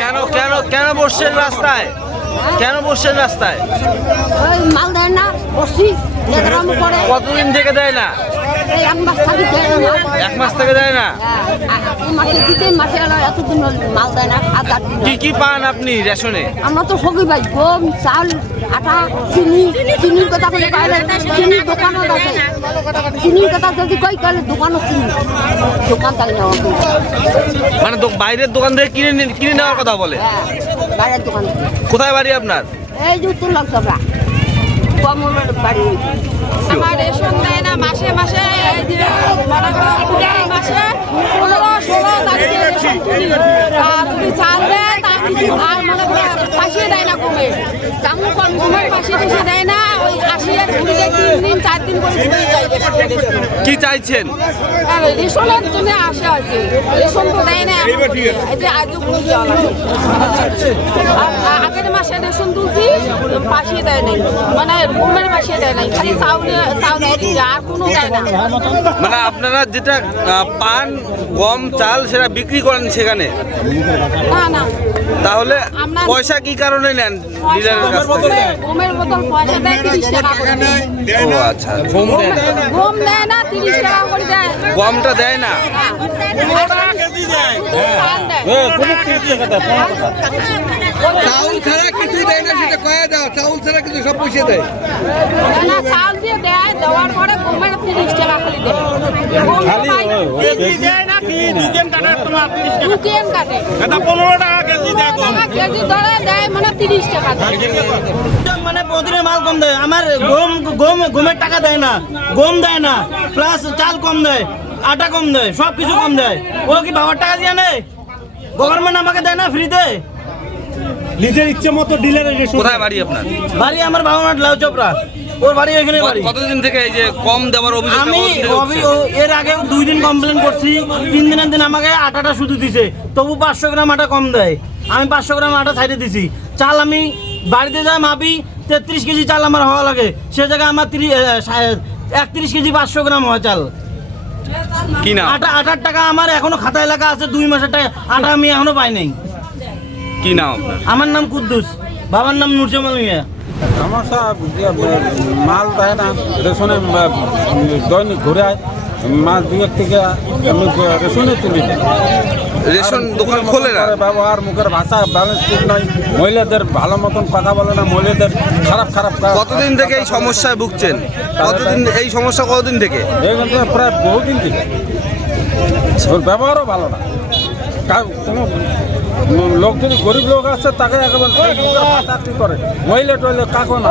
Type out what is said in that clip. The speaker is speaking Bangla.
কেন কেন কেন বসছেন রাস্তায়? কেন বসছেন রাস্তায়? মাল দেয় না, বসি কতদিন থেকে দেয় না? 1 মাস থেকে দেয় না। 1 মাস থেকে দেয় না। মাসে দিতে মাসে এতদিন মাল দেয় না। কি কি পান আপনি রেশনে? আমরা তো সবই পাই, গম, চাল, আটা, চিনি। চিনির কথা বলে পাইলে চিনির দোকানও আছে। চিনির কথা যদি কই তাহলে দোকানও চিনি, দোকান তাই নেওয়া। মানে বাইরের দোকান থেকে কিনে নেওয়ার কথা বলে? বাইরের দোকান। কোথায় বাড়ি আপনার? এই যে উত্তরলাম তোমরা কমলের বাড়ি। আমার রেশন দেয় না মাসে মাসে, মাসে 15-16 তারিখে রেশন তুলি। তুমি চাল দেয় আর মনে করো পাশিয়ে দেয় না কমে, তেমন কম কমের পাশে টেসে দেয় না। ওই 80 ঘুরিয়ে 3 দিন 4 দিন করে ঘুরিয়ে যায়। কি চাইছেন? রেশনের জন্য আশা আছে, রেশন তো দেয় না। এই যে আজও ঘুরে যাওয়া লাগে। আগের মাসে রেশন তুলছি, পাশিয়ে দেয় নাই, মানে ঘুমের পাশিয়ে দেয় নাই, খালি চাউলে আর কোনো দেয় না। মানে আপনারা যেটা পান গম চাল সেটা বিক্রি করেন সেখানে? না না। তাহলে পয়সা কি কারণে নেন ডিলারের কাছ থেকে? গমের বোতল পয়সা দেয় 30 টাকা করে। ও আচ্ছা, গম দেয় না? গম দেয় না, 30 টাকা করে দেয়। গমটা দেয় না? 15 টাকা কেজি দেয়। চাউল ছাড়া কিছু দেয় না, সেটা কয়ে দাও। চাউল ছাড়া কিছু সব পয়সা দেয় না, চাল দিয়ে দেয়, দেওয়ার পরে গমের 30 টাকা খালি দেয়। দুকেন কাটে 15 টাকা কেজি দেয়। কেজি ধরে দেয়, মানে 30 টাকা দেয়। মানে প্রতিদিন মাল কম দেয়। আমার গমের টাকা দেয় না, গম দেয় না, প্লাস চাল কম দেয়, আটা কম দেয়, সব কিছু কম দেয়। ও কি বাবার টাকা দিয়ে নেই? গভর্নমেন্ট আমাকে দেয় না ফ্রিতে? নিজের ইচ্ছে মতো ডিলারের রেশন। কোথায় বাড়ি আপনার? বাড়ি আমার বাবা মাঠ লাউ চোপড়া, ওর বাড়ি এখানে বাড়ি। কতদিন থেকে এই যে কম দেওয়ার অভিযোগ? আমি এর আগে 2 দিন কমপ্লেন করছি, 3 দিনের দিন আমাকে আটাটা শুধু দিছে, তবু 500 গ্রাম আটা কম দেয়। আমি 500 গ্রাম আটা ছাইড়ে দিছি। চাল আমি বাড়িতে যাই মাপি, 33 কেজি চাল আমার হওয়া লাগে, সে জায়গায় আমার 31 কেজি 500 গ্রাম হয় চাল। কি না আটার টাকা আমার এখনো খাতায় লেখা আছে, 2 মাসের টাকা আটা আমি এখনো পাই নাই। কি নাম আপনার? আমার নাম কুদ্দুস, বাবার নাম নুরজামাল মিয়া। সমস্যা মাল দেয় না, রেশনে দৈনিক ঘুরে আয়, মাস 2 থেকে আমি রেশনে তুলি। রেশন দোকান খোলে না? ব্যবহার, মুখের ভাষা ব্যালেন্স ঠিক নয়, মহিলাদের ভালো মতন কথা বলে না, মহিলাদের খারাপ খারাপ। কতদিন থেকে এই সমস্যায় ভুগছেন? এই সমস্যা কতদিন থেকে? এখান থেকে প্রায় বহুদিন থেকে। ওর ব্যবহারও ভালো না। কোনো লোক যদি গরিব লোক আছে তাকে একেবারে চাকরি করে, মহিলা টইলে কাকো না।